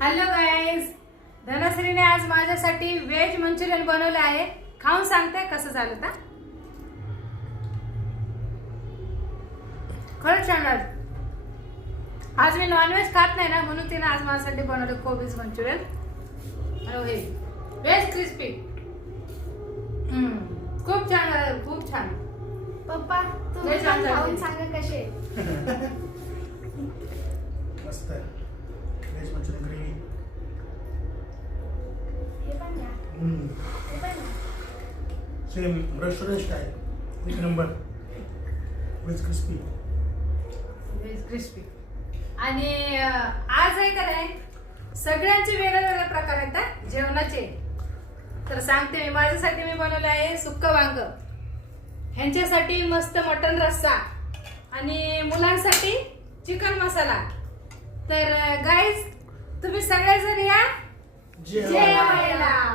Hello guys, धनश्रीने आज माझ्यासाठी veg Manchurian बनवले आहे. खाऊन सांगते कसं झालं तर. खरंच छान झालं. आज मी नॉनव्हेज खात नाही ना, म्हणून तिने आज माझ्यासाठी बनवलं कोबीज मंचुरियन. हे व्हेज क्रिस्पी. खूप छान झालं, खूप छान. पप्पा तुम्ही छान पण झालं. खाऊन सांगा कसे. मस्त आहे. Veg Manchurian gravy. हे पण घ्या, हे पण घ्या. Same restaurant style. एक number. Veg crispy. Veg crispy. आणि आज आहे का नाही, सगळ्यांचे वेगवेगळे प्रकार आहेत हा जेवणाचे. तर सांगते मी, माझ्यासाठी मी बनवलं आहे सुक्क वांग, ह्यांच्यासाठी मस्त मटन रस्सा आणि मुलांसाठी चिकन मसाला. तर गाईज तुम्ही सगळेजण या जेवायला.